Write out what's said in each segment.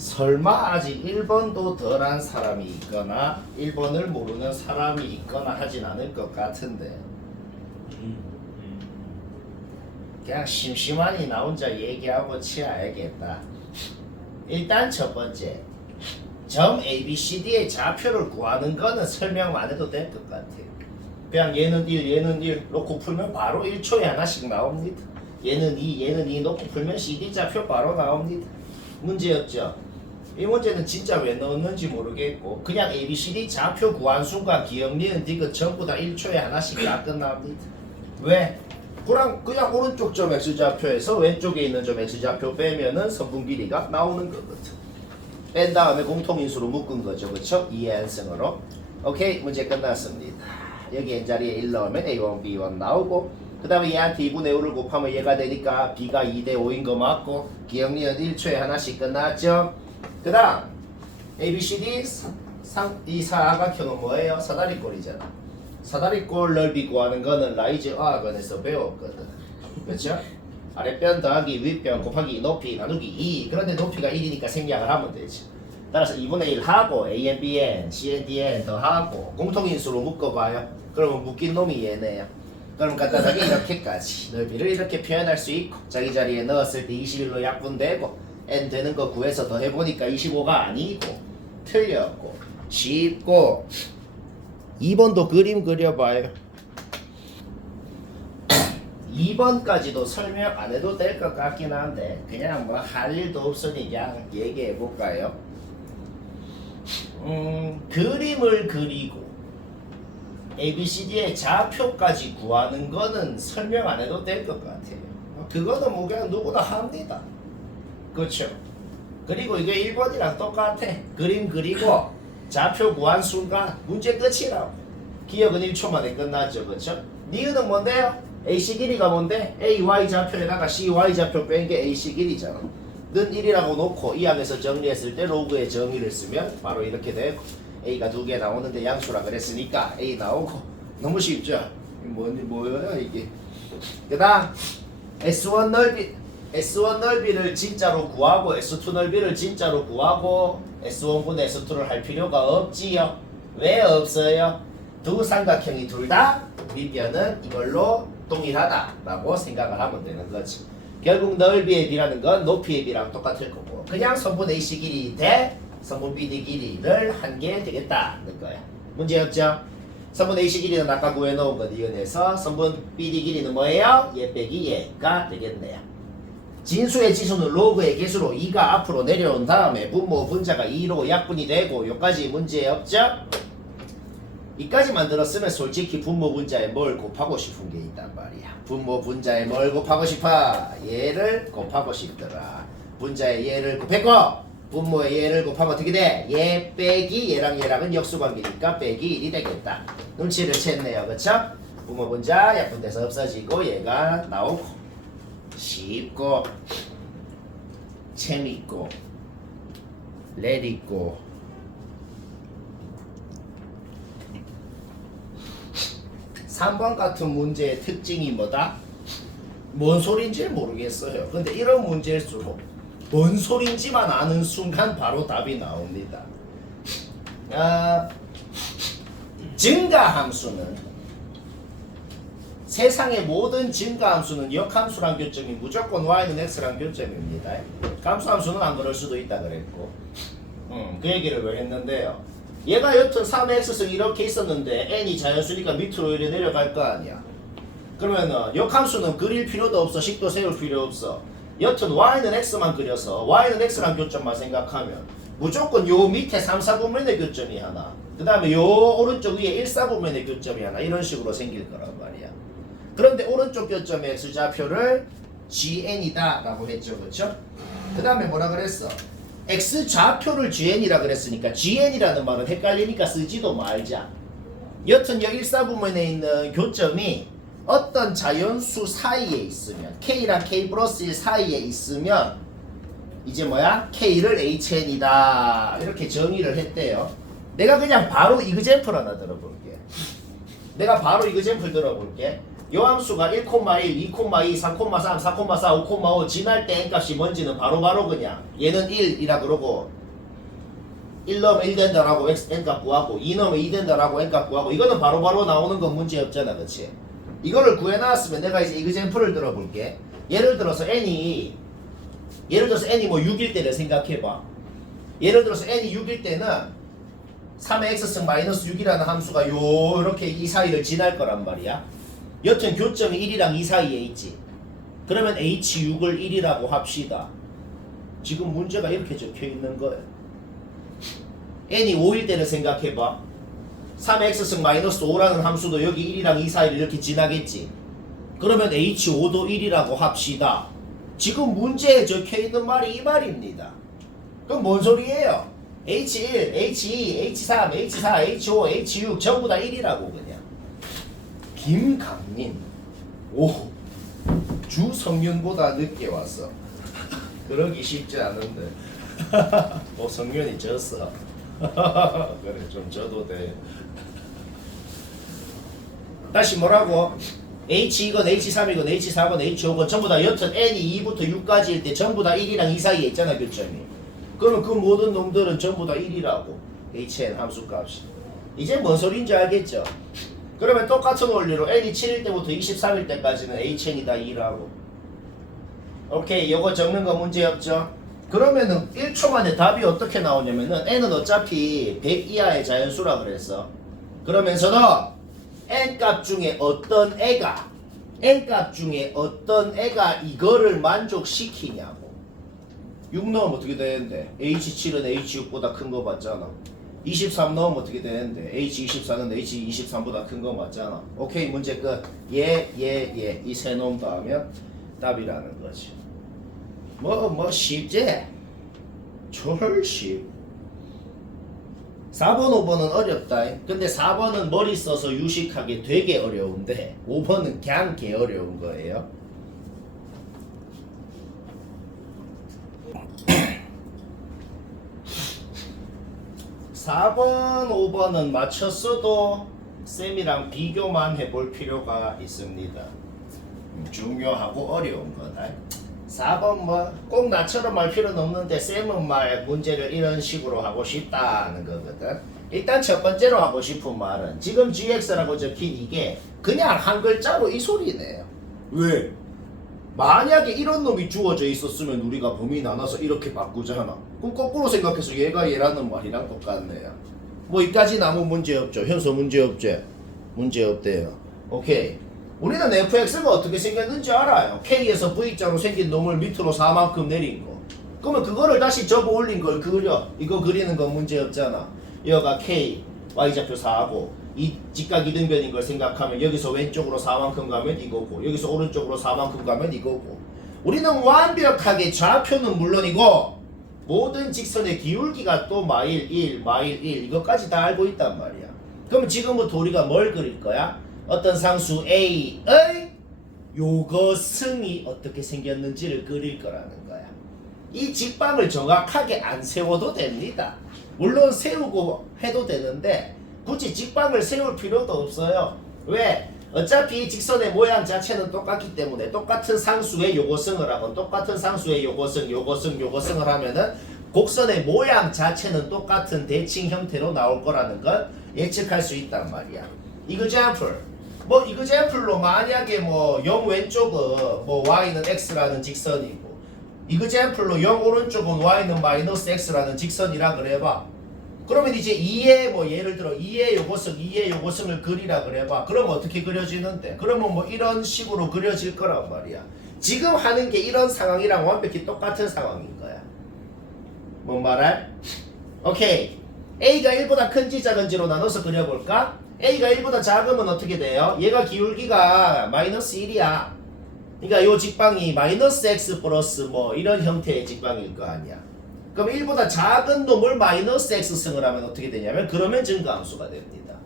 설마 아직 1번도 덜한 사람이 있거나 1번을 모르는 사람이 있거나 하진 않을 것 같은데 그냥 심심하니 나 혼자 얘기하고 치아야겠다. 일단 첫 번째, 점 ABCD의 좌표를 구하는 거는 설명 안 해도 될 것 같아요. 그냥 얘는 1, 얘는 1 놓고 풀면 바로 1초에 하나씩 나옵니다. 얘는 2, 얘는 2 놓고 풀면 CD 좌표 바로 나옵니다. 문제였죠? 이 문제는 진짜 왜 넣었는지 모르겠고 그냥 ABCD 좌표 구한 순간 기억, 니은, 디귿 전부 다 1초에 하나씩 다 끝납니다. 왜? 그냥 오른쪽 점 X좌표에서 왼쪽에 있는 점 X좌표 빼면은 선분 길이가 나오는 거거든. 뺀 다음에 공통인수로 묶은 거죠. 그쵸? 이해한성으로. 오케이, 문제 끝났습니다. 여기 n자리에 1 넣으면 A1, B1 나오고 그 다음에 얘한테 2분의 5를 곱하면 얘가 되니까 B가 2대 5인 거 맞고 기억, 니은 1초에 하나씩 끝났죠? 그 다음 ABCD 이 사각형은 뭐예요? 사다리꼴이잖아. 사다리꼴 넓이 구하는 거는 라이즈 어학원에서 배웠거든. 그렇죠? 아랫변 더하기 윗변 곱하기 높이 나누기 2. 그런데 높이가 1이니까 생략을 하면 되지. 따라서 2분의 1 하고 AN, BN, CN, DN 더하고 공통인수로 묶어봐요. 그러면 묶인 놈이 얘네요. 그럼 간단하게 이렇게까지 넓이를 이렇게 표현할 수 있고 자기 자리에 넣었을 때 21로 약분되고 N 되는 거 구해서 더해보니까 25가 아니고 틀렸고 쉽고 2번도 그림 그려봐요. 2번까지도 설명 안 해도 될 것 같긴 한데 그냥 뭐 할 일도 없으니 그냥 얘기해 볼까요? 그림을 그리고 ABCD의 좌표까지 구하는 거는 설명 안 해도 될 것 같아요. 그거는 뭐 그냥 누구나 합니다. 그렇죠? 그리고 이게 1번이랑 똑같아. 그림 그리고 좌표 구한 순간 문제 끝이라고. 기억은 1초 만에 끝났죠. 그렇죠? 니은은 뭔데요? AC 길이가 뭔데? AY 좌표에다가 CY 좌표 뺀 게 AC 길이잖아. 는 1이라고 놓고 이 항에서 정리했을 때 로그의 정의를 쓰면 바로 이렇게 되고 A가 2개 나오는데 양수라 그랬으니까 A 나오고 너무 쉽죠? 뭐예요 이게? 그 다음 S1 넓이를 진짜로 구하고 S2 넓이를 진짜로 구하고 S1분의 S2를 할 필요가 없지요. 왜 없어요? 두 삼각형이 둘 다 밑변은 이걸로 동일하다라고 생각을 하면 되는 거지. 결국 넓이의 비라는 건 높이의 비랑 똑같을 거고 그냥 선분 AC 길이 대 선분 BD 길이를 한 게 되겠다는 거야. 문제 없죠? 선분 AC 길이는 아까 구해놓은 거 니은에서 선분 BD 길이는 뭐예요? 얘 빼기 얘가 되겠네요. 진수의 지수는 로그의 개수로 2가 앞으로 내려온 다음에 분모 분자가 2로 약분이 되고 여기까지 문제 없죠? 이까지 만들었으면 솔직히 분모 분자에 뭘 곱하고 싶은 게 있단 말이야. 분모 분자에 뭘 곱하고 싶어? 얘를 곱하고 싶더라. 분자에 얘를 곱했고 분모에 얘를 곱하면 어떻게 돼? 얘 빼기 얘랑 얘랑은 역수관계니까 빼기 1이 되겠다. 눈치를 챘네요. 그쵸? 분모 분자 약분돼서 없어지고 얘가 나오고 쉽고 재밌고 레디고 3번 같은 문제의 특징이 뭐다? 뭔 소린지 모르겠어요. 근데 이런 문제일수록 뭔 소린지만 아는 순간 바로 답이 나옵니다. 증가함수는 세상의 모든 증가함수는 역함수랑 교점이 무조건 y는 x랑 교점입니다. 감수함수는 안 그럴 수도 있다 그랬고 그 얘기를 왜 했는데요. 얘가 여튼 3x승 이렇게 있었는데 n이 자연수니까 밑으로 이렇게 내려갈 거 아니야. 그러면은 역함수는 그릴 필요도 없어. 식도 세울 필요 없어. 여튼 y는 x만 그려서 y는 x랑 교점만 생각하면 무조건 요 밑에 3, 4분면의 교점이 하나 그 다음에 요 오른쪽 위에 1, 4분면의 교점이 하나 이런 식으로 생길 거란 말이야. 그런데 오른쪽 교점의 x좌표를 gn이다 라고 했죠. 그렇죠? 그 다음에 뭐라 그랬어? x좌표를 gn이라 그랬으니까 gn이라는 말은 헷갈리니까 쓰지도 말자. 여튼 여기 1, 4분면에 있는 교점이 어떤 자연수 사이에 있으면 K랑 K 플러스 1 사이에 있으면 이제 뭐야? K를 HN이다 이렇게 정의를 했대요. 내가 그냥 바로 이그젠플 하나 들어볼게. 요 함수가 1,1, 2,2, 3,3, 4,4, 5,5 지날 때 n값이 뭔지는 바로바로 그냥 얘는 1이라 그러고 1 넣으면 1 된다라고 n값 구하고 2 넣으면 2 된다라고 n값 구하고 이거는 바로바로 나오는 건 문제 없잖아, 그치? 이거를 구해놨으면 내가 이제 이그젠플을 들어볼게. 예를 들어서 n이 뭐 6일 때를 생각해봐. 예를 들어서 n이 6일 때는 3의 x승 마이너스 6이라는 함수가 요렇게 이 사이를 지날 거란 말이야. 여튼 교점이 1이랑 2 사이에 있지. 그러면 h6을 1이라고 합시다. 지금 문제가 이렇게 적혀 있는 거예요. n이 5일 때를 생각해봐. 3의 x승 마이너스 5라는 함수도 여기 1이랑 2 사이를 이렇게 지나겠지. 그러면 h5도 1이라고 합시다. 지금 문제에 적혀 있는 말이 이 말입니다. 그럼 뭔 소리예요? h1, h2, h3, h4, h5, h6 전부 다 1이라고 그냥. 김강민. 오, 주성윤보다 늦게 왔어. 그러기 쉽지 않은데. 성윤이 졌어. 그래, 좀 져도 돼. 다시 뭐라고? H2건 H3이건 H4건 H5건 전부 다 여튼 N이 2부터 6까지일 때 전부 다 1이랑 2 사이에 있잖아, 교점이. 그러면 그 모든 놈들은 전부 다 1이라고. HN 함수값이. 이제 뭔 소리인지 알겠죠? 그러면 똑같은 원리로 N이 7일 때부터 23일 때까지는 HN이다 2라고. 오케이, 요거 적는 거 문제 없죠? 그러면은 1초 만에 답이 어떻게 나오냐면은 N은 어차피 100 이하의 자연수라 그랬어. 그러면서도 n값 중에 어떤 애가 이거를 만족시키냐고. 6 넣으면 어떻게 되는데? H7은 H6보다 큰 거 맞잖아. 23 넣으면 어떻게 되는데? H24는 H23보다 큰 거 맞잖아. 오케이, 문제 끝. 이 세 놈 더하면 답이라는 거지. 쉽지? 졸쉽. 4번, 5번은 어렵다. 근데 4번은 머리 써서 유식하기 되게 어려운데 5번은 그냥 개 어려운 거예요. (4번) (5번은) 맞췄어도 쌤이랑 비교만 해볼 필요가 있습니다. 중요하고 어려운 거다. 4번 뭐 꼭 나처럼 할 필요는 없는데 쌤은 말 문제를 이런 식으로 하고 싶다는 거거든. 일단 첫 번째로 하고 싶은 말은 지금 gx라고 적힌 이게 그냥 한 글자로 이 소리네요. 왜? 만약에 이런 놈이 주어져 있었으면 우리가 범위 나눠서 이렇게 바꾸잖아. 그럼 거꾸로 생각해서 얘가 얘라는 말이랑 똑같네요. 뭐 이까지 아무 문제 없죠. 현서 문제 없죠? 문제 없대요. 오케이. 우리는 fx가 어떻게 생겼는지 알아요. k에서 v자로 생긴 놈을 밑으로 4만큼 내린 거. 그러면 그거를 다시 접어 올린 걸 그려. 이거 그리는 건 문제 없잖아. 여기가 k, y좌표 4하고 이 직각 이등변인 걸 생각하면 여기서 왼쪽으로 4만큼 가면 이거고 여기서 오른쪽으로 4만큼 가면 이거고. 우리는 완벽하게 좌표는 물론이고 모든 직선의 기울기가 또 마일 1, 마일 1 이것까지 다 알고 있단 말이야. 그럼 지금부터 우리가 뭘 그릴 거야? 어떤 상수 A의 요것승이 어떻게 생겼는지를 그릴 거라는 거야. 이 직방을 정확하게 안 세워도 됩니다. 물론 세우고 해도 되는데 굳이 직방을 세울 필요도 없어요. 왜? 어차피 직선의 모양 자체는 똑같기 때문에 똑같은 상수의 요것승을 하건 똑같은 상수의 요것승을 하면은 곡선의 모양 자체는 똑같은 대칭 형태로 나올 거라는 걸 예측할 수 있단 말이야. 이그젠플로 만약에 0 왼쪽은 y는 x라는 직선이고 이그젠플로 0 오른쪽은 y는 마이너스 x라는 직선이라 그래봐. 그러면 이제 2의 예를 들어 2의 요것승을 그리라 그래봐. 그럼 어떻게 그려지는데? 그러면 이런 식으로 그려질 거란 말이야. 지금 하는 게 이런 상황이랑 완벽히 똑같은 상황인 거야. 뭔 말할? 오케이. A가 1보다 큰지 작은지로 나눠서 그려볼까? A가 1보다 작으면 어떻게 돼요? 얘가 기울기가 마이너스 1이야. 그러니까 요 직방이 마이너스 x 플러스 이런 형태의 직방일 거 아니야. 그럼 1보다 작은 놈을 마이너스 x승을 하면 어떻게 되냐면 그러면 증가함수가 됩니다.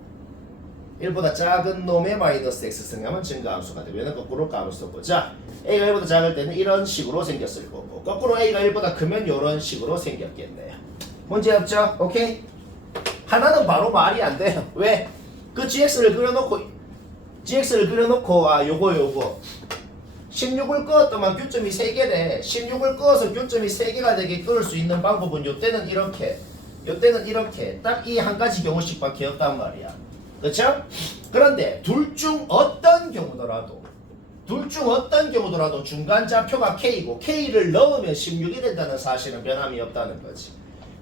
1보다 작은 놈의 마이너스 x승 하면 증가함수가 되고 얘는 거꾸로 가함수 썼고. 자, A가 1보다 작을 때는 이런 식으로 생겼을 거고 거꾸로 A가 1보다 크면 이런 식으로 생겼겠네요. 문제 없죠? 오케이? 하나는 바로 말이 안 돼요. 왜? 그 gx를 그려놓고 GX를 그려놓고 요거 16을 그었더만 교점이 3개래. 16을 그어서 교점이 3개가 되게 그을 수 있는 방법은 요때는 이렇게 딱 이 한 가지 경우씩밖에 없단 말이야. 그쵸? 그런데 둘 중 어떤 경우더라도 중간 좌표가 K고 K를 넣으면 16이 된다는 사실은 변함이 없다는 거지.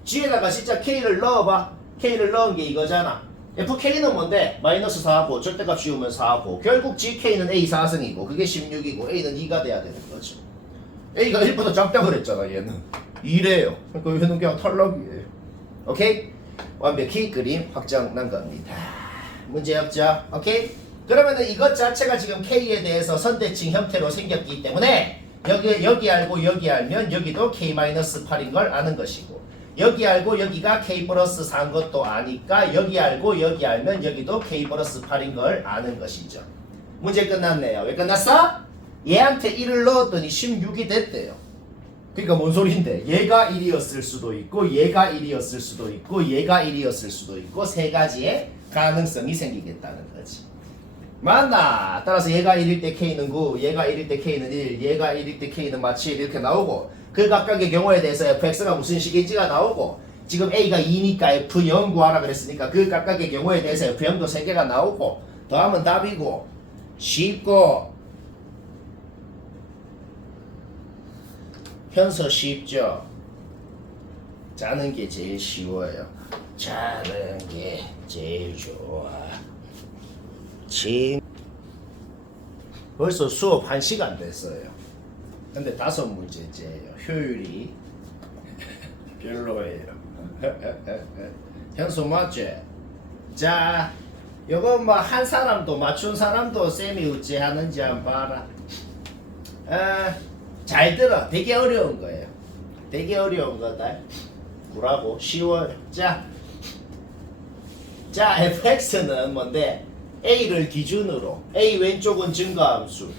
G에다가 진짜 K를 넣어봐. K를 넣은 게 이거잖아. FK는 뭔데? 마이너스 4고 절대값 씌우면 4고 결국 GK는 A 4승이고 그게 16이고 A는 2가 돼야 되는 거죠. A가 1보다 작다 그랬잖아. 얘는 2래요. 그러니까 얘는 그냥 탈락이에요. 오케이? 완벽히 그림 확정 난 겁니다. 문제 없죠? 오케이? 그러면은 이것 자체가 지금 K에 대해서 선대칭 형태로 생겼기 때문에 여기 알고 여기 알면 여기도 K-8인 걸 아는 것이고 여기 알고 여기가 K 플러스 4인 것도 아니까 여기 알고 여기 알면 여기도 K 플러스 8인 걸 아는 것이죠. 문제 끝났네요. 왜 끝났어? 얘한테 1을 넣었더니 16이 됐대요. 그러니까 뭔 소린데? 얘가 1이었을 수도 있고 얘가 1이었을 수도 있고 얘가 1이었을 수도 있고 세 가지의 가능성이 생기겠다는 거지. 맞나? 따라서 얘가 1일 때 K는 9, 얘가 1일 때 K는 1, 얘가 1일 때 K는 마치 1 이렇게 나오고 그 각각의 경우에 대해서 fx가 무슨 식인지가 나오고 지금 a가 2니까 f0 구하라 그랬으니까 그 각각의 경우에 대해서 f0도 3개가 나오고 더하면 답이고 쉽고 현서 쉽죠? 짜는 게 제일 쉬워요. 짜는 게 제일 좋아. 벌써 수업 1시간 됐어요. 근데 5문제째예요. 효율이 별로예요. 현수 맞지? 자, 요거 뭐 한 사람도 맞춘 사람도 쌤이 어찌 하는지 한번 봐라. 잘 들어. 되게 어려운 거예요. 되게 어려운 거다. 구라고 쉬워요. 자, fx는 뭔데? a를 기준으로 a 왼쪽은 증가함수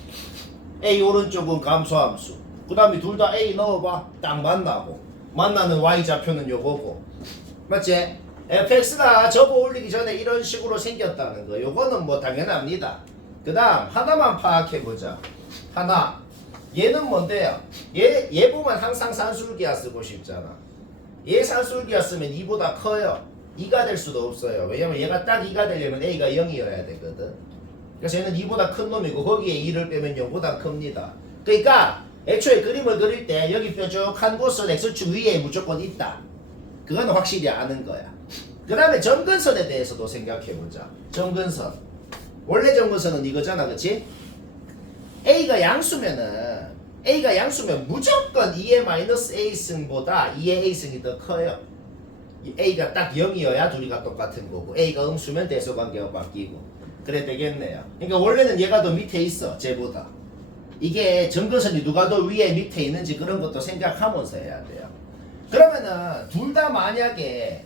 A 오른쪽은 감소함수. 그 다음에 둘 다 A 넣어봐. 딱 만나고. 만나는 Y좌표는 요거고. 맞지? fx가 접어 올리기 전에 이런 식으로 생겼다는 거. 요거는 뭐 당연합니다. 그 다음 하나만 파악해보자. 하나. 얘는 뭔데요? 얘 보면 항상 산술기하 쓰고 싶잖아. 얘 산술기하 쓰면 2보다 커요. 2가 될 수도 없어요. 왜냐면 얘가 딱 2가 되려면 A가 0이어야 되거든. 그래서 얘는 2보다 큰 놈이고 거기에 2를 빼면 0보다 큽니다. 그러니까 애초에 그림을 그릴 때 여기 뾰족한 곳은 X축 위에 무조건 있다. 그거는 확실히 아는 거야. 그 다음에 점근선에 대해서도 생각해보자. 점근선. 원래 점근선은 이거잖아. 그치? A가 양수면 무조건 2의 마이너스 A승보다 2의 A승이 더 커요. A가 딱 0이어야 둘이가 똑같은 거고 A가 음수면 대소관계가 바뀌고 그래 되겠네요. 그러니까 원래는 얘가 더 밑에 있어. 쟤보다. 이게 점근선이 누가 더 위에 밑에 있는지 그런 것도 생각하면서 해야 돼요. 그러면은 둘 다 만약에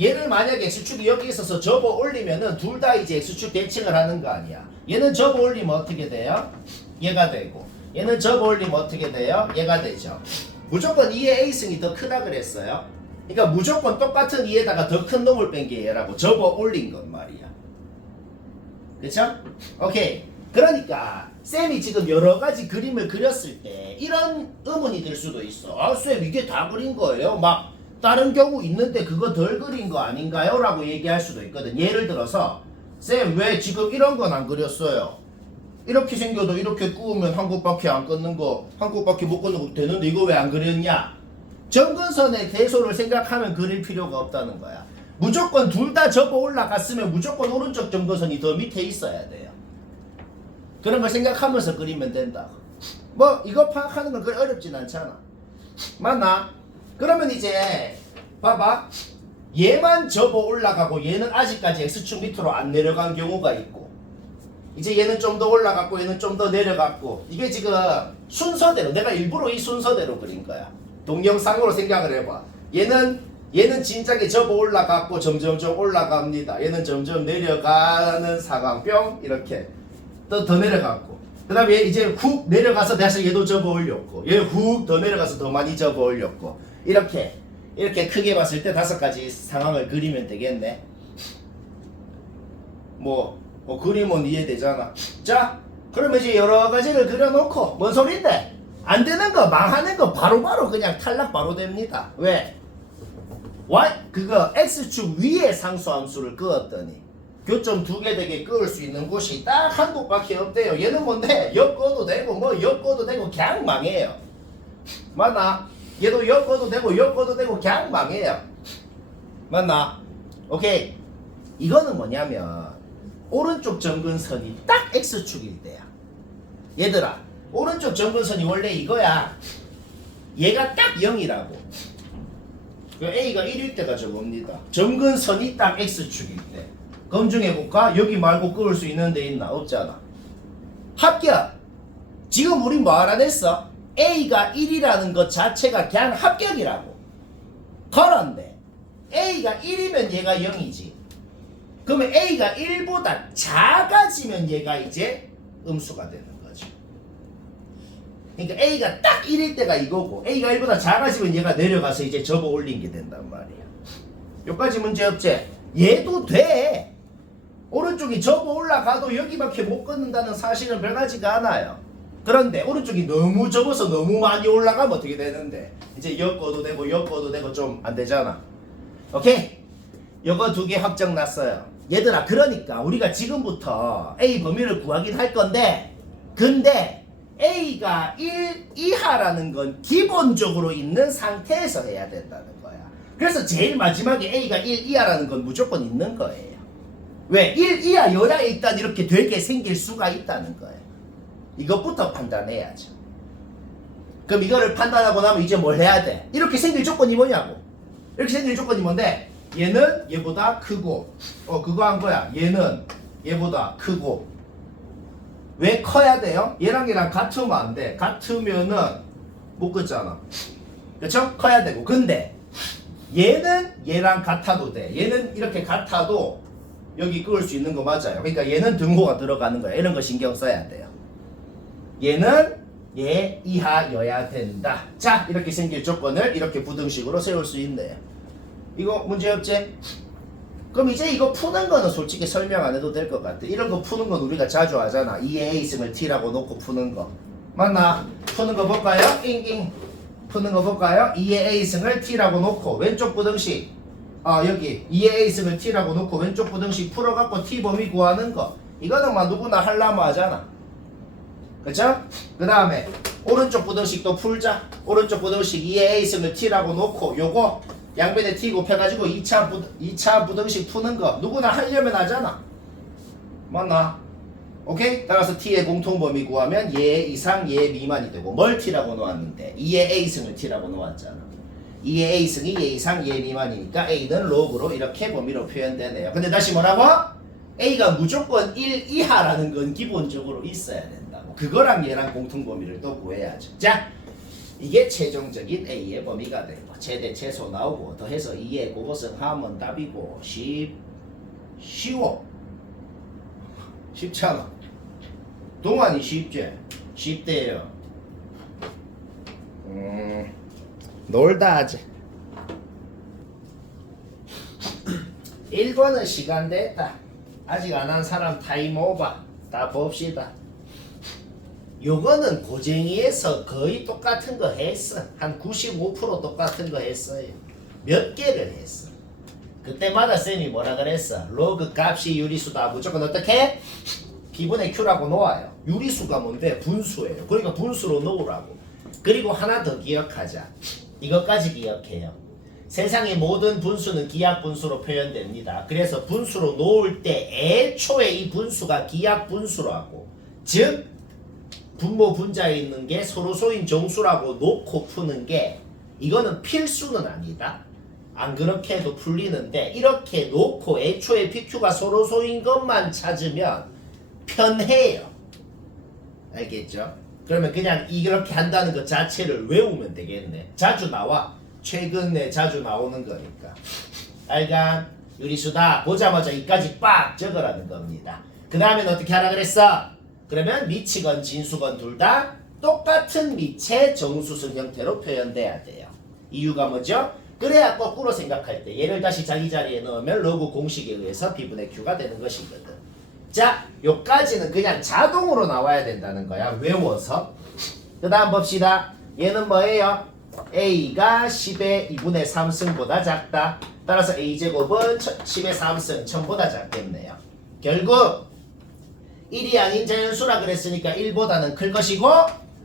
얘를 만약에 X축이 여기 있어서 접어 올리면은 둘 다 이제 X축 대칭을 하는 거 아니야. 얘는 접어 올리면 어떻게 돼요? 얘가 되고 얘는 접어 올리면 어떻게 돼요? 얘가 되죠. 무조건 2의 A승이 더 크다 그랬어요. 그러니까 무조건 똑같은 2에다가 더 큰 놈을 뺀 게 얘라고 접어 올린 건 말이야. 그쵸? 오케이. 그러니까 쌤이 지금 여러 가지 그림을 그렸을 때 이런 의문이 들 수도 있어. 아, 쌤 이게 다 그린 거예요? 막 다른 경우 있는데 그거 덜 그린 거 아닌가요? 라고 얘기할 수도 있거든. 예를 들어서 쌤 왜 지금 이런 건 안 그렸어요? 이렇게 생겨도 이렇게 구우면 한 곳밖에 안 끊는 거, 한 곳밖에 못 끊는 거 되는데 이거 왜 안 그렸냐? 점근선의 대소를 생각하면 그릴 필요가 없다는 거야. 무조건 둘 다 접어 올라갔으면 무조건 오른쪽 점근선이 더 밑에 있어야 돼요. 그런 걸 생각하면서 그리면 된다. 뭐 이거 파악하는 건 그렇게 어렵진 않잖아. 맞나? 그러면 이제 봐봐. 얘만 접어 올라가고 얘는 아직까지 X축 밑으로 안 내려간 경우가 있고 이제 얘는 좀 더 올라갔고 얘는 좀 더 내려갔고 이게 지금 순서대로 내가 일부러 이 순서대로 그린 거야. 동영상으로 생각을 해봐. 얘는 진작에 접어 올라갔고 점점점 올라갑니다. 얘는 점점 내려가는 상황 뿅 이렇게 더 내려갔고 그 다음에 얘 이제 훅 내려가서 다시 얘도 접어 올렸고 얘 훅 더 내려가서 더 많이 접어 올렸고 이렇게 크게 봤을 때 5가지 상황을 그리면 되겠네. 뭐 그림은 이해되잖아. 자, 그러면 이제 여러 가지를 그려놓고 뭔 소린데? 안 되는 거, 망하는 거 바로바로 그냥 탈락 바로 됩니다. 왜? 그거 x축 위에 상수함수를 그었더니 교점 두 개 되게 그을 수 있는 곳이 딱 한 곳밖에 없대요. 얘는 뭔데? 엮어도 되고 뭐 엮어도 되고 그냥 망해요. 맞나? 얘도 엮어도 되고 엮어도 되고 그냥 망해요. 맞나? 오케이. 이거는 뭐냐면 오른쪽 점근선이 딱 x축일 때야. 얘들아, 오른쪽 점근선이 원래 이거야. 얘가 딱 0이라고. A가 1일 때가 저겁니다. 점근선이 딱 x축일 때. 검증해볼까? 여기 말고 그을 수 있는 데 있나? 없잖아. 합격! 지금 우리 뭐 알아냈어? A가 1이라는 것 자체가 그냥 합격이라고. 그런데 A가 1이면 얘가 0이지. 그러면 A가 1보다 작아지면 얘가 이제 음수가 되는 거죠. 그러니까 A가 딱 1일 때가 이거고 A가 1보다 작아지면 얘가 내려가서 이제 접어 올린 게 된단 말이야. 여기까지 문제 없지? 얘도 돼. 오른쪽이 접어 올라가도 여기밖에 못 걷는다는 사실은 별가지가 않아요. 그런데 오른쪽이 너무 접어서 너무 많이 올라가면 어떻게 되는데? 이제 엮어도 되고 엮어도 되고 좀 안 되잖아. 오케이? 요거 두 개 확정 났어요. 얘들아, 그러니까 우리가 지금부터 A 범위를 구하긴 할 건데, 근데 A가 1 이하라는 건 기본적으로 있는 상태에서 해야 된다는 거야. 그래서 제일 마지막에 A가 1 이하라는 건 무조건 있는 거예요. 왜? 1 이하여야 일단 이렇게 되게 생길 수가 있다는 거예요. 이것부터 판단해야죠. 그럼 이거를 판단하고 나면 이제 뭘 해야 돼? 이렇게 생길 조건이 뭐냐고. 이렇게 생길 조건이 뭔데? 얘는 얘보다 크고 그거 한 거야. 얘는 얘보다 크고. 왜 커야 돼요? 얘랑 얘랑 같으면 안 돼. 같으면은 못 긋잖아. 그쵸? 커야 되고. 근데 얘는 얘랑 같아도 돼. 얘는 이렇게 같아도 여기 그을 수 있는 거 맞아요. 그러니까 얘는 등호가 들어가는 거야. 이런 거 신경 써야 돼요. 얘는 얘 이하여야 된다. 자, 이렇게 생길 조건을 이렇게 부등식으로 세울 수 있네요. 이거 문제 없지? 그럼 이제 이거 푸는 거는 솔직히 설명 안 해도 될 것 같아. 이런 거 푸는 건 우리가 자주 하잖아. 2의 A승을 T라고 놓고 푸는 거. 맞나? 푸는 거 볼까요? 잉잉. 푸는 거 볼까요? 2의 A승을 T라고 놓고 왼쪽 부등식. 여기 2의 A승을 T라고 놓고 왼쪽 부등식 풀어갖고 T 범위 구하는 거. 이거는 막 누구나 할라면 하잖아. 그쵸? 그 다음에 오른쪽 부등식도 풀자. 오른쪽 부등식 2의 A승을 T라고 놓고 요거 양변에 T 곱해가지고 2차 부등식 푸는 거 누구나 하려면 하잖아. 맞나? 오케이? 따라서 T의 공통범위 구하면 얘 이상 얘 미만이 되고 뭘 T라고 놓았는데 2의 A승을 T라고 놓았잖아. 2의 A승이 얘 이상 얘 미만이니까 A는 로그로 이렇게 범위로 표현되네요. 근데 다시 뭐라고? A가 무조건 1 이하라는 건 기본적으로 있어야 된다고. 그거랑 얘랑 공통범위를 또 구해야죠. 자, 이게 최종적인 A의 범위가 되고 최대 최소 나오고 더해서 2의 곱것은 하면 답이고 쉬워. 쉽잖아. 동안이 쉽지? 쉽대요. 놀다 하지. 1번은 시간 됐다. 아직 안 한 사람 타임 오버. 다 봅시다. 요거는 고쟁이에서 거의 똑같은 거 했어. 한 95% 똑같은 거 했어요. 몇 개를 했어. 그때마다 쌤이 뭐라 그랬어? 로그 값이 유리수다. 무조건 어떻게? P분의 Q라고 놓아요. 유리수가 뭔데? 분수예요. 그러니까 분수로 놓으라고. 그리고 하나 더 기억하자. 이것까지 기억해요. 세상의 모든 분수는 기하분수로 표현됩니다. 그래서 분수로 놓을 때 애초에 이 분수가 기하분수라고. 즉 분모 분자에 있는 게 서로소인 정수라고 놓고 푸는 게 이거는 필수는 아니다. 안 그렇게 해도 풀리는데 이렇게 놓고 애초에 PQ가 서로소인 것만 찾으면 편해요. 알겠죠? 그러면 그냥 이렇게 한다는 것 자체를 외우면 되겠네. 자주 나와. 최근에 자주 나오는 거니까. 알간? 유리수다. 보자마자 이까지 빡 적으라는 겁니다. 그 다음엔 어떻게 하라 그랬어? 그러면 미치건 진수건 둘 다 똑같은 미의 정수승 형태로 표현돼야 돼요. 이유가 뭐죠? 그래야 거꾸로 생각할 때 얘를 다시 자기 자리에 넣으면 로그 공식에 의해서 B분의 Q가 되는 것이거든. 자, 요까지는 그냥 자동으로 나와야 된다는 거야. 외워서. 그 다음 봅시다. 얘는 뭐예요? A가 10의 2분의 3승보다 작다. 따라서 A제곱은 10의 3승 1000보다 작겠네요. 결국 1이 아닌 자연수라 그랬으니까 1보다는 클 것이고,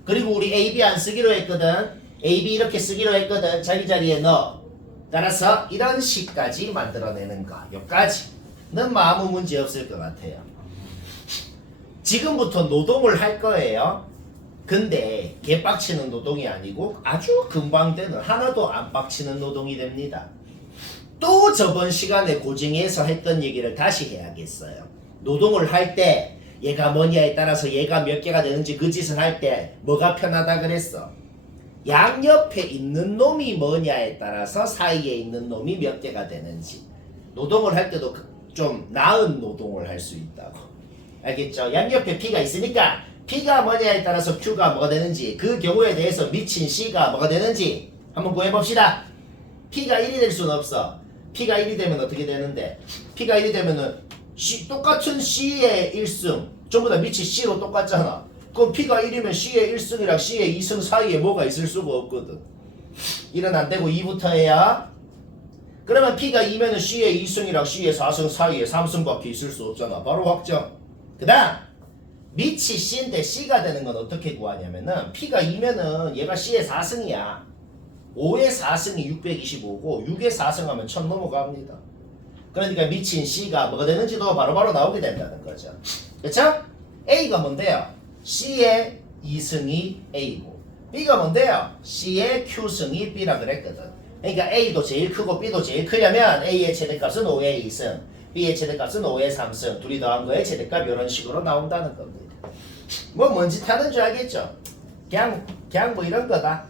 그리고 우리 AB 안 쓰기로 했거든. AB 이렇게 쓰기로 했거든. 자기 자리에 넣어. 따라서 이런 식까지 만들어내는 거. 요까지는 아무 문제 없을 것 같아요. 지금부터 노동을 할 거예요. 근데 개빡치는 노동이 아니고 아주 금방 되는, 하나도 안 빡치는 노동이 됩니다. 또 저번 시간에 고증에서 했던 얘기를 다시 해야겠어요. 노동을 할 때 얘가 뭐냐에 따라서 얘가 몇 개가 되는지 그 짓을 할 때 뭐가 편하다 그랬어? 양옆에 있는 놈이 뭐냐에 따라서 사이에 있는 놈이 몇 개가 되는지. 노동을 할 때도 좀 나은 노동을 할 수 있다고. 알겠죠? 양옆에 P가 있으니까 P가 뭐냐에 따라서 Q가 뭐가 되는지, 그 경우에 대해서 미친 C가 뭐가 되는지 한번 구해봅시다. P가 1이 될 수는 없어. P가 1이 되면 어떻게 되는데? P가 1이 되면은 똑같은 C의 1승 전부 다 미치 C로 똑같잖아. 그럼 P가 1이면 C의 1승이랑 C의 2승 사이에 뭐가 있을 수가 없거든. 1은 안 되고 2부터 해야. 그러면 P가 2면은 C의 2승이랑 C의 4승 사이에 3승밖에 있을 수 없잖아. 바로 확정. 그 다음 미치 C인데 C가 되는 건 어떻게 구하냐면은 P가 2면은 얘가 C의 4승이야. 5의 4승이 625고 6의 4승 하면 1000 넘어갑니다. 그러니까 미친 C가 뭐가 되는지도 바로바로 나오게 된다는 거죠. 그쵸? A가 뭔데요? C의 2승이 A고, B가 뭔데요? C의 Q승이 B라 그랬거든. 그러니까 A도 제일 크고 B도 제일 크려면 A의 최대값은 5의 2승, B의 최대값은 5의 3승, 둘이 더한 거의 최대값 이런 식으로 나온다는 겁니다. 뭐 뭔지 타는 줄 알겠죠? 그냥 뭐 이런 거다.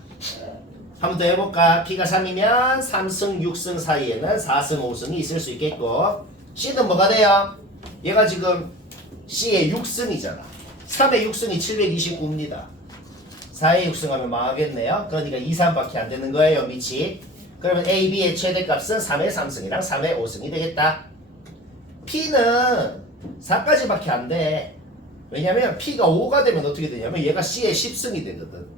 한 번 더 해볼까? P가 3이면 3승 6승 사이에는 4승 5승이 있을 수 있겠고, C는 뭐가 돼요? 얘가 지금 C의 6승이잖아. 3의 6승이 729입니다. 4의 6승 하면 망하겠네요. 그러니까 2, 3밖에 안 되는 거예요, 미치. 그러면 A, B의 최대값은 3의 3승이랑 3의 5승이 되겠다. P는 4까지밖에 안 돼. 왜냐면 P가 5가 되면 어떻게 되냐면 얘가 C의 10승이 되거든.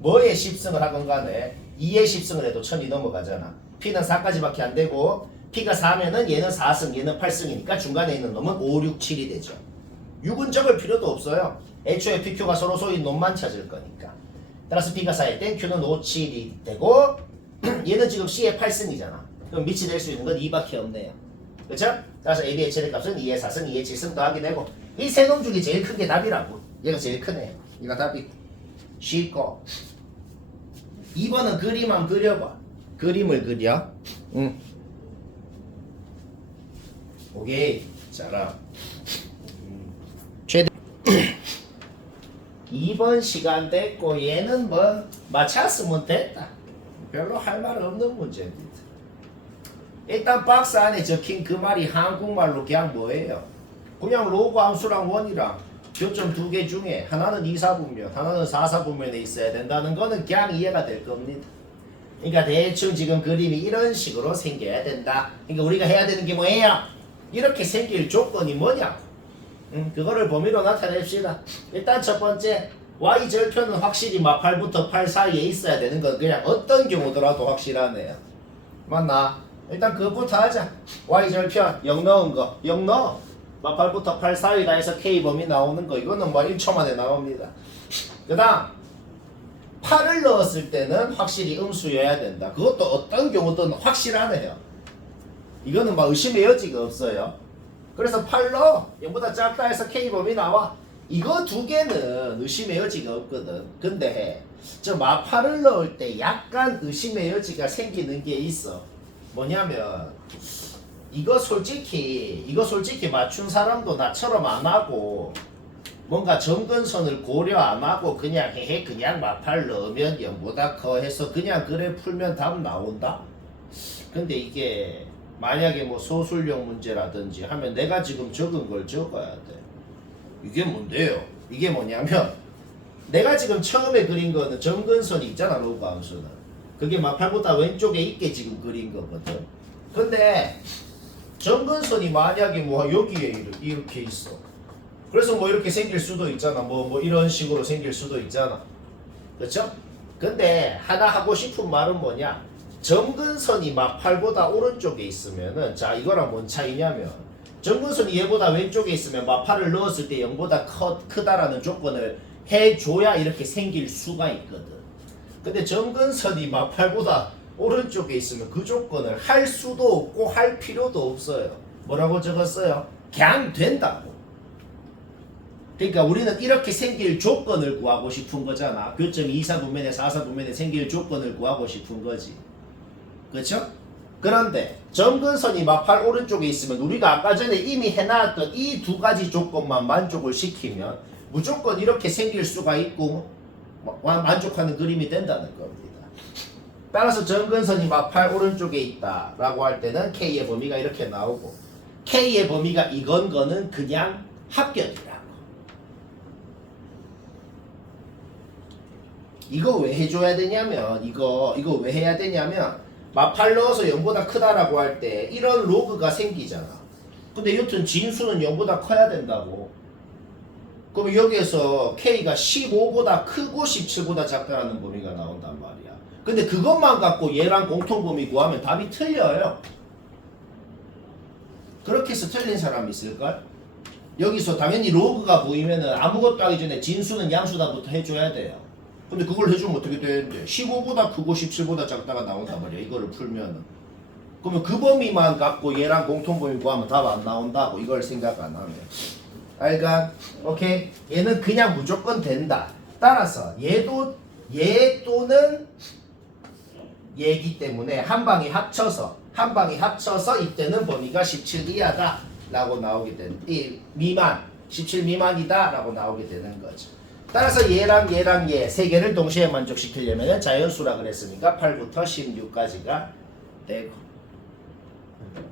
뭐에 10승을 하건 간에 2에 10승을 해도 1000이 넘어가잖아. P는 4까지밖에 안 되고, P가 4면은 얘는 4승, 얘는 8승이니까 중간에 있는 놈은 5, 6, 7이 되죠. 6은 적을 필요도 없어요. 애초에 PQ가 서로 소인 놈만 찾을 거니까. 따라서 P가 4일 땐 Q는 5, 7이 되고, 얘는 지금 C의 8승이잖아. 그럼 밑이 될 수 있는 건 2밖에 없네요. 그쵸? 따라서 AB의 최대값은 2의 4승, 2의 7승 더하기 되고, 이 세 놈 중에 제일 큰 게 답이라고. 얘가 제일 크네. 얘가 답이 쉽고. 2번은 그림 한번 그려봐. 그림을 그려. 응. 오케이. 잘하. 최대 2번 시간 됐고, 얘는 뭐 맞췄으면 됐다. 별로 할 말 없는 문제입니다. 일단 박스 안에 적힌 그 말이 한국말로 그냥 뭐예요? 그냥 로그 함수랑 원이랑 교점 2개 중에 하나는 2사분면, 하나는 4사분면에 있어야 된다는 거는 그냥 이해가 될 겁니다. 그러니까 대충 지금 그림이 이런 식으로 생겨야 된다. 그러니까 우리가 해야 되는 게 뭐예요? 이렇게 생길 조건이 뭐냐고. 그거를 범위로 나타냅시다. 일단 첫 번째, Y절편은 확실히 막 8부터 8 사이에 있어야 되는 건 그냥 어떤 경우더라도 확실하네요. 맞나? 일단 그것부터 하자. Y절편 0 넣은 거 0 넣어. 막 8부터 8 사이다 해서 K범위 나오는 거, 이거는 뭐 1초 만에 나옵니다. 그 다음 8을 넣었을 때는 확실히 음수여야 된다. 그것도 어떤 경우든 확실하네요. 이거는 막 의심의 여지가 없어요. 그래서 8 넣어. 0보다 작다 해서 K범위 나와. 이거 두 개는 의심의 여지가 없거든. 근데 저 마파를 넣을 때 약간 의심의 여지가 생기는 게 있어. 뭐냐면 이거 솔직히 맞춘 사람도 나처럼 안 하고 뭔가 점근선을 고려 안 하고 그냥 헤헤 그냥 마팔 넣으면 0보다 커 해서 그냥 그래 풀면 답 나온다? 근데 이게 만약에 뭐 소술형 문제라든지 하면 내가 지금 적은 걸 적어야 돼. 이게 뭔데요? 이게 뭐냐면 내가 지금 처음에 그린 거는 점근선이 있잖아, 로그 함수는. 그게 마팔보다 왼쪽에 있게 지금 그린 거거든. 근데 점근선이 만약에 뭐 여기에 이렇게 있어. 그래서 뭐 이렇게 생길 수도 있잖아. 뭐 이런 식으로 생길 수도 있잖아. 그렇죠? 근데 하나 하고 싶은 말은 뭐냐? 점근선이 마팔보다 오른쪽에 있으면은 자 이거랑 뭔 차이냐면 점근선이 얘보다 왼쪽에 있으면 마팔을 넣었을 때 0보다 크다라는 조건을 해줘야 이렇게 생길 수가 있거든. 근데 점근선이 마팔보다 오른쪽에 있으면 그 조건을 할 수도 없고 할 필요도 없어요. 뭐라고 적었어요? 그냥 된다고. 그러니까 우리는 이렇게 생길 조건을 구하고 싶은 거잖아. 교점이 2사분면에 4사분면에 생길 조건을 구하고 싶은 거지. 그렇죠? 그런데 점근선이 마팔 오른쪽에 있으면 우리가 아까 전에 이미 해놨던 이 두 가지 조건만 만족을 시키면 무조건 이렇게 생길 수가 있고 만족하는 그림이 된다는 겁니다. 따라서 점근선이 마팔 오른쪽에 있다 라고 할 때는 K의 범위가 이렇게 나오고 K의 범위가 이건 거는 그냥 합격이라고. 이거 왜 해줘야 되냐면 이거 왜 해야 되냐면 마팔 넣어서 0보다 크다라고 할 때 이런 로그가 생기잖아. 근데 여튼 진수는 0보다 커야 된다고. 그럼 여기에서 K가 15보다 크고 17보다 작다라는 범위가 나온단 말이야. 근데 그것만 갖고 얘랑 공통범위 구하면 답이 틀려요. 그렇게 해서 틀린 사람이 있을걸? 여기서 당연히 로그가 보이면은 아무것도 하기 전에 진수는 양수다부터 해줘야 돼요. 근데 그걸 해주면 어떻게 되는데 15보다 크고 17보다 작다가 나온단 말이야. 이거를 풀면은. 그러면 그 범위만 갖고 얘랑 공통범위 구하면 답 안 나온다고. 이걸 생각 안 하면. 알가? 오케이? 얘는 그냥 무조건 된다. 따라서 얘 또는 얘기 때문에 한 방에 합쳐서 이때는 범위가 17 이하다 라고 나오게 되는 미만 17 미만이다 라고 나오게 되는 거죠. 따라서 얘랑 얘 세 개를 동시에 만족시키려면 자연수라 그랬으니까 8부터 16까지가 되고.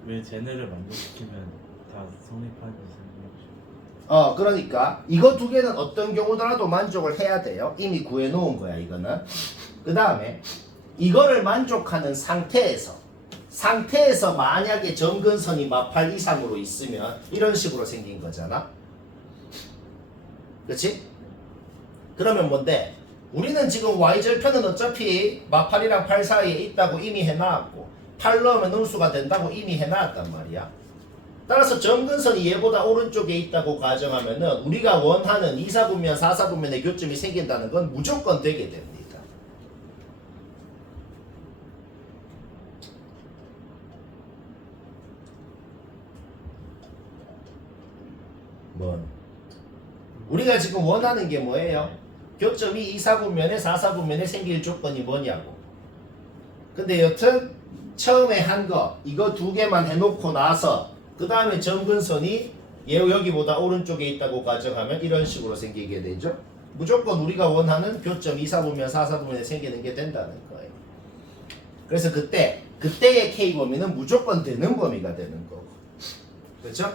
왜 쟤네를 만족시키면 다 성립하는 그러니까 이거 두 개는 어떤 경우더라도 만족을 해야 돼요. 이미 구해놓은 거야 이거는. 그 다음에 이거를 만족하는 상태에서 만약에 점근선이 마팔 이상으로 있으면 이런 식으로 생긴 거잖아. 그렇지? 그러면 뭔데? 우리는 지금 y절편은 어차피 마팔이랑 8 사이에 있다고 이미 해놨고 8 넣으면 음수가 된다고 이미 해놨단 말이야. 따라서 점근선이 얘보다 오른쪽에 있다고 가정하면은 우리가 원하는 2사분면 4사분면의 교점이 생긴다는 건 무조건 되게 됩니다. 우리가 지금 원하는 게 뭐예요? 교점이 2사분면에 4사분면에 생길 조건이 뭐냐고. 근데 여튼 처음에 한 거 이거 두 개만 해놓고 나서 그 다음에 점근선이 여기보다 오른쪽에 있다고 가정하면 이런 식으로 생기게 되죠. 무조건 우리가 원하는 교점 2사분면 4사분면에 생기는 게 된다는 거예요. 그래서 그때의 K범위는 무조건 되는 범위가 되는 거고. 그렇죠?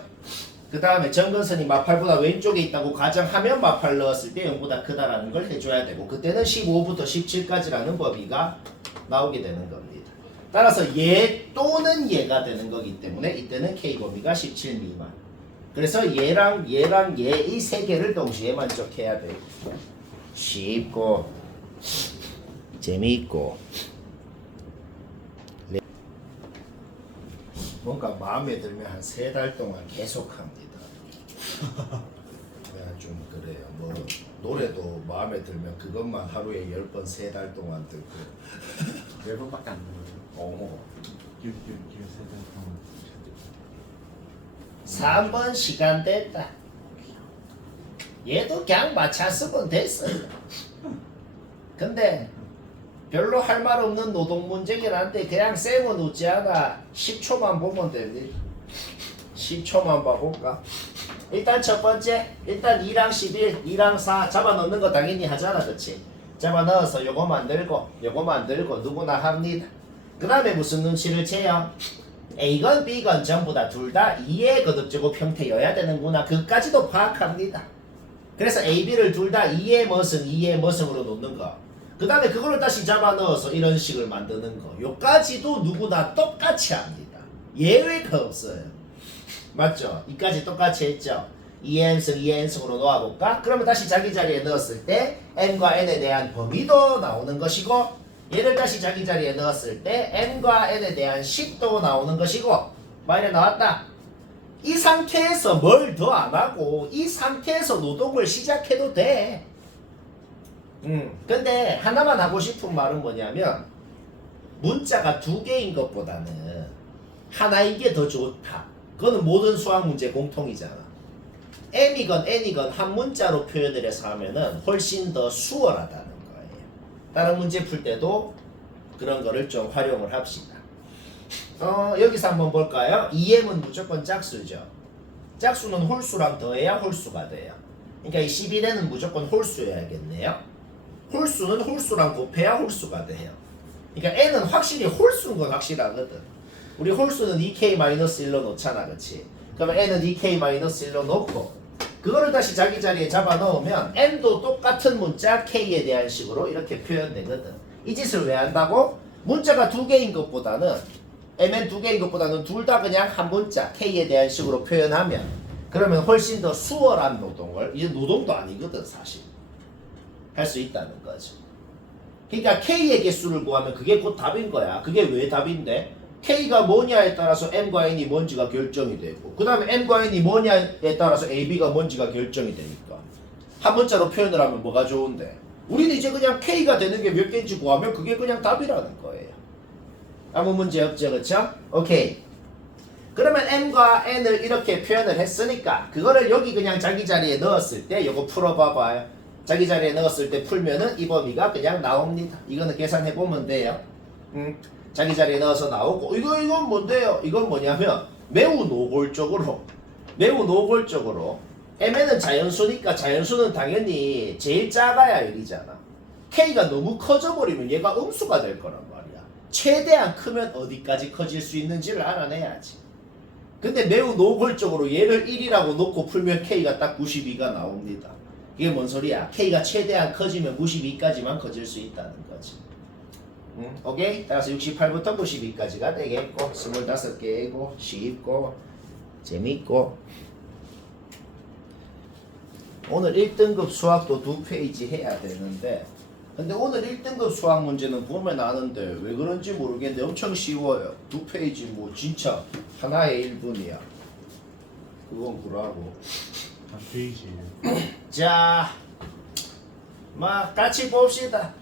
그 다음에 점근선이 마팔보다 왼쪽에 있다고 가정하면 마팔 넣었을 때 0보다 크다라는 걸 해줘야 되고 그때는 15부터 17까지라는 범위가 나오게 되는 겁니다. 따라서 얘 또는 얘가 되는 거기 때문에 이때는 K범위가 17 미만. 그래서 얘랑 얘 이 세 개를 동시에 만족해야 돼요. 쉽고 재미있고 뭔가 마음에 들면 한 3달 동안 계속합니다. 좀 그래요. 뭐 노래도 마음에 들면 그것만 하루에 10번 3달 동안 듣고 10번밖에 안 들어요. 어머 3번 3번 시간 됐다. 얘도 그냥 맞췄으면 됐어요. 근데 별로 할 말 없는 노동 문제긴 한데 그냥 쌤은 웃지 않아. 10초만 보면 됩니다. 10초만 봐볼까? 일단 첫 번째, 일단 2랑 11, 2랑 4 잡아넣는 거 당연히 하잖아, 그치? 잡아넣어서 요거 만들고 누구나 합니다. 그 다음에 무슨 눈치를 채요? A건 B건 전부 다 둘 다 2의 거듭제곱 형태여야 되는구나. 그까지도 파악합니다. 그래서 A, B를 둘 다 2의 머슴으로 놓는 거. 그 다음에 그거를 다시 잡아넣어서 이런 식을 만드는 거. 요까지도 누구나 똑같이 합니다. 예외가 없어요. 맞죠? 이까지 똑같이 했죠? 2n승 2n승으로 놓아볼까? 그러면 다시 자기 자리에 넣었을 때 n과 n에 대한 범위도 나오는 것이고 얘를 다시 자기 자리에 넣었을 때 n과 n에 대한 식도 나오는 것이고 만약에 나왔다. 이 상태에서 뭘 더 안 하고 이 상태에서 노동을 시작해도 돼. 근데 하나만 하고 싶은 말은 뭐냐면 문자가 두 개인 것보다는 하나인 게 더 좋다. 그거는 모든 수학 문제 공통이잖아. m이건 n이건 한 문자로 표현을 해서 하면은 훨씬 더 수월하다는 거예요. 다른 문제 풀 때도 그런 거를 좀 활용을 합시다. 여기서 한번 볼까요? 2m은 무조건 짝수죠. 짝수는 홀수랑 더해야 홀수가 돼요. 그러니까 이 11에는 무조건 홀수여야겠네요. 홀수는 홀수랑 곱해야 홀수가 돼요. 그러니까 n은 확실히 홀수인 건 확실하거든. 우리 홀수는 2k-1로 놓잖아, 그치? 그러면 n은 2k-1로 놓고 그거를 다시 자기 자리에 잡아 넣으면 n도 똑같은 문자 k에 대한 식으로 이렇게 표현되거든. 이 짓을 왜 한다고? 문자가 두 개인 것보다는 mn 두 개인 것보다는 둘 다 그냥 한 문자 k에 대한 식으로 표현하면 그러면 훨씬 더 수월한 노동을, 이게 노동도 아니거든 사실, 할 수 있다는 거죠. 그러니까 k의 개수를 구하면 그게 곧 답인 거야. 그게 왜 답인데? k가 뭐냐에 따라서 m과 n이 뭔지가 결정이 되고 그 다음에 m과 n이 뭐냐에 따라서 ab가 뭔지가 결정이 되니까 한 문자로 표현을 하면 뭐가 좋은데? 우리는 이제 그냥 k가 되는 게 몇 개인지 구하면 그게 그냥 답이라는 거예요. 아무 문제 없죠, 그쵸? 오케이. 그러면 m과 n을 이렇게 표현을 했으니까 그거를 여기 그냥 자기 자리에 넣었을 때 이거 풀어봐봐요. 자기 자리에 넣었을 때 풀면은 이 범위가 그냥 나옵니다. 이거는 계산해보면 돼요. 자기 자리에 넣어서 나오고 이건 뭔데요? 이건 뭐냐면 매우 노골적으로 mn은 자연수니까 자연수는 당연히 제일 작아야 1이잖아. k가 너무 커져버리면 얘가 음수가 될 거란 말이야. 최대한 크면 어디까지 커질 수 있는지를 알아내야지. 근데 매우 노골적으로 얘를 1이라고 놓고 풀면 k가 딱 92가 나옵니다. 이게 뭔 소리야? k가 최대한 커지면 92까지만 커질 수 있다는 거지. 오케이? 따라서 68부터 92까지가 되겠고 25개고 쉽고 재밌고 오늘 1등급 수학도 2페이지 해야 되는데 근데 오늘 1등급 수학 문제는 보면 아는데 왜 그런지 모르겠는데 엄청 쉬워요. 2페이지 뭐 진짜 하나의 1분이야. 그건 구라고. 한 페이지. 자, 막 같이 봅시다.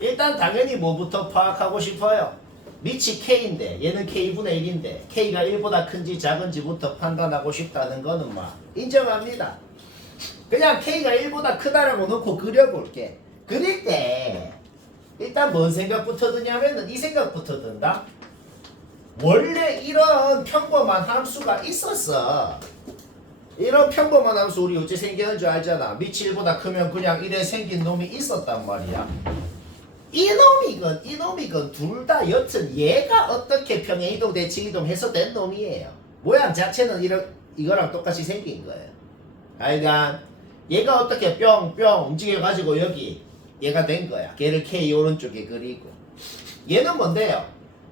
일단 당연히 뭐부터 파악하고 싶어요? 밑이 k인데 얘는 k분의 1인데 k가 1보다 큰지 작은지부터 판단하고 싶다는 거는 막 인정합니다. 그냥 k가 1보다 크다라고 놓고 그려볼게. 그릴 때 일단 뭔 생각부터 드냐면은 이 생각부터 든다. 원래 이런 평범한 함수가 있었어. 이런 평범한 함수 우리 어째 생기는 줄 알잖아. 밑이 1보다 크면 그냥 이래 생긴 놈이 있었단 말이야. 이놈이건 둘 다 여튼 얘가 어떻게 평행이동 대칭이동 해서 된 놈이에요. 모양 자체는 이거랑 똑같이 생긴 거예요. 하여간 얘가 어떻게 뿅뿅 움직여가지고 여기 얘가 된 거야. 걔를 K 오른쪽에 그리고 얘는 뭔데요?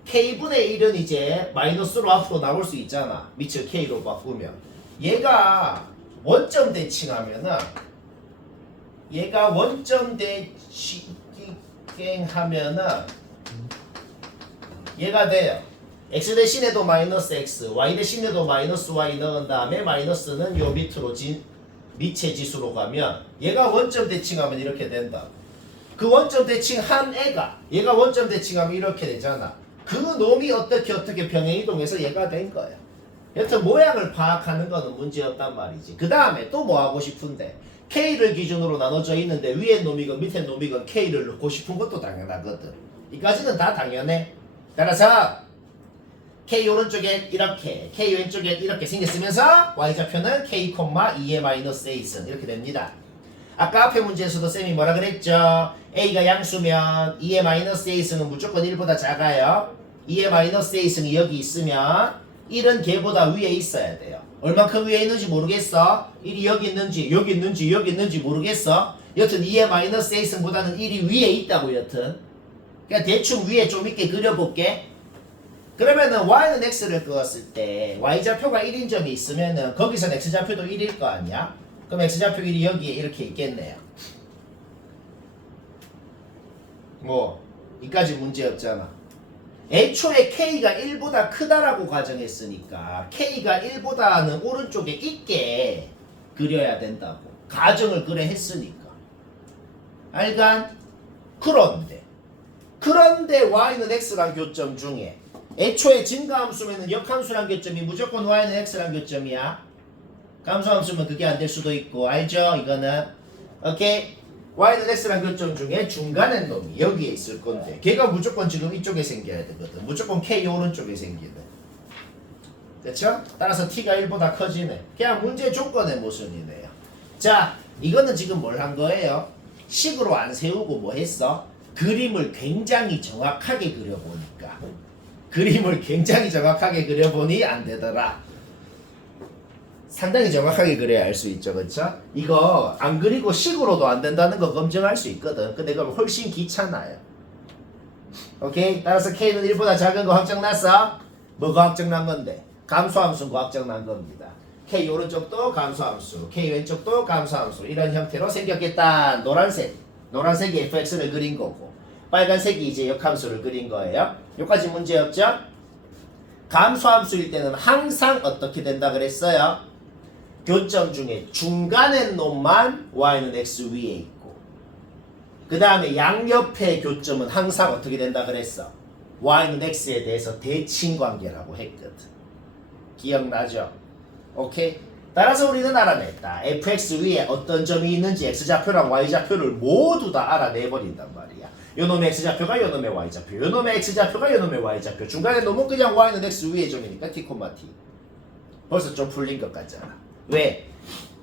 K분의 1은 이제 마이너스로 앞으로 나올 수 있잖아. 밑을 K로 바꾸면 얘가 원점 대칭하면은 얘가 원점 대칭하면은 얘가 돼요. x 대신에도 마이너스 x, y 대신에도 마이너스 y 넣은 다음에 마이너스는 요 밑으로 밑의 지수로 가면 얘가 원점 대칭하면 이렇게 된다. 그 원점 대칭한 얘가 원점 대칭하면 이렇게 되잖아. 그 놈이 어떻게 평행이동해서 얘가 된 거야. 여튼 모양을 파악하는 거는 문제없단 말이지. 그 다음에 또 뭐 하고 싶은데 K를 기준으로 나눠져 있는데 위에 놈이건 밑에 놈이건 K를 넣고 싶은 것도 당연하거든. 이까지는 다 당연해. 따라서 K 오른쪽에 이렇게 K 왼쪽에 이렇게 생겼으면서 Y좌표는 K, 2의 마이너스 A승 이렇게 됩니다. 아까 앞에 문제에서도 쌤이 뭐라 그랬죠? A가 양수면 2의 마이너스 A승은 무조건 1보다 작아요. 2의 마이너스 A승이 여기 있으면 1은 걔보다 위에 있어야 돼요. 얼만큼 위에 있는지 모르겠어. 1이 여기 있는지 모르겠어. 여튼 2의 마이너스 A승보다는 1이 위에 있다고 여튼. 그냥 대충 위에 좀 있게 그려볼게. 그러면은 y는 x를 그었을 때 y좌표가 1인 점이 있으면은 거기선 x좌표도 1일 거 아니야? 그럼 x좌표 1이 여기에 이렇게 있겠네요. 뭐 이까지 문제 없잖아. 애초에 k가 1보다 크다라고 가정했으니까 k가 1보다는 오른쪽에 있게 그려야 된다고 가정을 그래 했으니까. 알간? 그런데 y는 x란 교점 중에 애초에 증가함수면은 역함수란 교점이 무조건 y는 x란 교점이야. 감소함수면 그게 안 될 수도 있고 알죠? 이거는 오케이. y는 x란 교점 중에 중간에 놈이 여기에 있을 건데 걔가 무조건 지금 이쪽에 생겨야 되거든. 무조건 k 오른쪽에 생기네. 그쵸? 따라서 t가 1보다 커지네. 그냥 문제 조건의 모순이네요. 자, 이거는 지금 뭘 한 거예요? 식으로 안 세우고 뭐 했어? 그림을 굉장히 정확하게 그려보니까 그림을 굉장히 정확하게 그려보니 안 되더라. 상당히 정확하게 그려야 알 수 있죠. 그쵸? 이거 안 그리고 식으로도 안 된다는 거 검증할 수 있거든. 근데 그럼 훨씬 귀찮아요. 오케이? 따라서 K는 1보다 작은 거 확정났어? 뭐가 확정난 건데? 감소함수가 확정난 겁니다. K 오른쪽도 감소함수, K 왼쪽도 감소함수 이런 형태로 생겼겠다. 노란색이 fx를 그린 거고 빨간색이 이제 역함수를 그린 거예요. 여기까지 문제 없죠? 감소함수일 때는 항상 어떻게 된다 그랬어요? 교점 중에 중간의 놈만 y는 x 위에 있고 그 다음에 양옆의 교점은 항상 어떻게 된다 그랬어? y는 x에 대해서 대칭관계라고 했거든. 기억나죠? 오케이? 따라서 우리는 알아냈다. fx 위에 어떤 점이 있는지 x좌표랑 y좌표를 모두 다 알아내버린단 말이야. 요놈의 x좌표가 요놈의 y좌표, 요놈의 x좌표가 요놈의 y좌표, 중간에 놈은 그냥 y는 x 위에 점이니까 t, t. 벌써 좀 풀린 것 같잖아. 왜?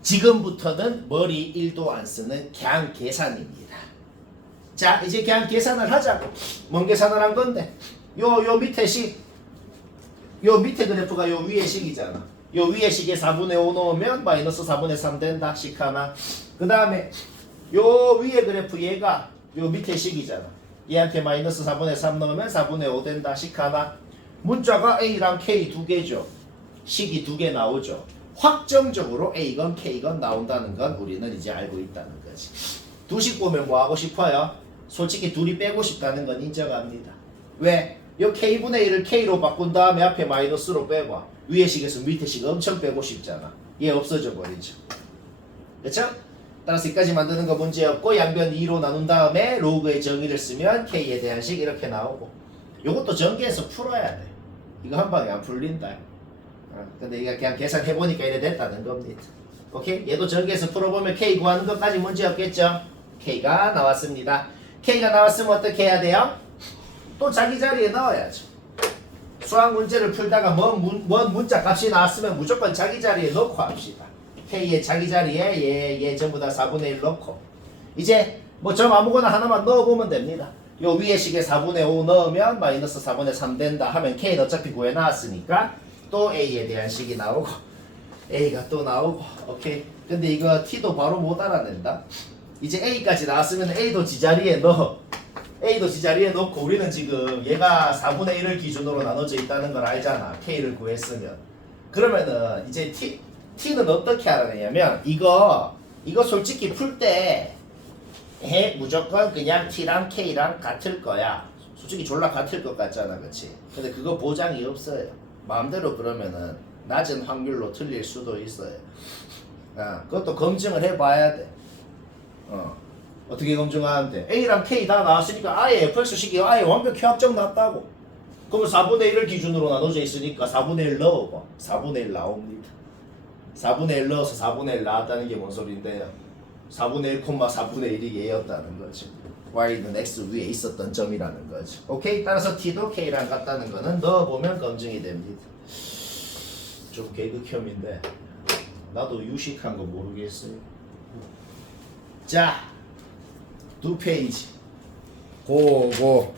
지금부터는 머리 1도 안 쓰는 그냥 계산입니다. 자, 이제 그냥 계산을 하자고. 뭔 계산을 한 건데? 요 밑에 식, 요 밑에 그래프가 요 위에 식이잖아. 요 위에 식에 4분의 5 넣으면 마이너스 4분의 3 된다. 식 하나. 그 다음에 요 위에 그래프 얘가 요 밑에 식이잖아. 얘한테 마이너스 4분의 3 넣으면 4분의 5 된다. 식 하나. 문자가 A랑 K 두 개죠. 식이 두 개 나오죠. 확정적으로 A건 K건 나온다는 건 우리는 이제 알고 있다는 거지. 두 식 보면 뭐 하고 싶어요? 솔직히 둘이 빼고 싶다는 건 인정합니다. 왜? 요 K분의 1을 K로 바꾼 다음에 앞에 마이너스로 빼봐. 위에 식에서 밑에 식 엄청 빼고 싶잖아. 얘 없어져 버리죠. 그쵸? 따라서 여기까지 만드는 거 문제 없고 양변 2로 나눈 다음에 로그의 정의를 쓰면 K에 대한 식 이렇게 나오고 요것도 전개해서 풀어야 돼. 이거 한 방에 안 풀린다. 근데 이거 그냥 계산해보니까 이래 됐다는 겁니다. 오케이? 얘도 전개해서 풀어보면 K 구하는 것까지 문제 없겠죠? K가 나왔습니다. K가 나왔으면 어떻게 해야 돼요? 또 자기 자리에 넣어야죠. 수학 문제를 풀다가 뭔 문자 값이 나왔으면 무조건 자기 자리에 넣고 합시다. K의 자기 자리에 얘 전부 다 4분의 1 넣고 이제 뭐 점 아무거나 하나만 넣어보면 됩니다. 요 위에 식에 4분의 5 넣으면 마이너스 4분의 3 된다 하면 K는 어차피 구해놨으니까 또 A에 대한 식이 나오고 A가 또 나오고 오케이. 근데 이거 T도 바로 못 알아낸다. 이제 A까지 나왔으면 A도 지자리에 넣어. A도 지자리에 넣고 우리는 지금 얘가 4분의 1을 기준으로 나눠져 있다는 걸 알잖아. K를 구했으면. 그러면은 이제 T는 어떻게 알아내냐면 이거 솔직히 풀 때 무조건 그냥 T랑 K랑 같을 거야. 솔직히 졸라 같을 것 같잖아. 그치? 근데 그거 보장이 없어요. 마음대로 그러면은 낮은 확률로 틀릴 수도 있어요. 그것도 검증을 해봐야 돼. 어떻게 검증하는데? A랑 K 다 나왔으니까 아예 fx식이 아예 완벽히 확정 났다고. 그러면 4분의 1을 기준으로 나눠져 있으니까 4분의 1 넣어봐. 4분의 1 나옵니다. 4분의 1 넣어서 4분의 1 나왔다는 게 뭔 소린데요? 4분의 1, 4분의 1이 얘였다는 거죠. y는 x 위에 있었던 점이라는 거죠. 오케이? 따라서 t도 k랑 같다는 거는 넣어보면 검증이 됩니다. 좀 개그혐인데 나도 유식한 거 모르겠어요. 자, 2페이지 고고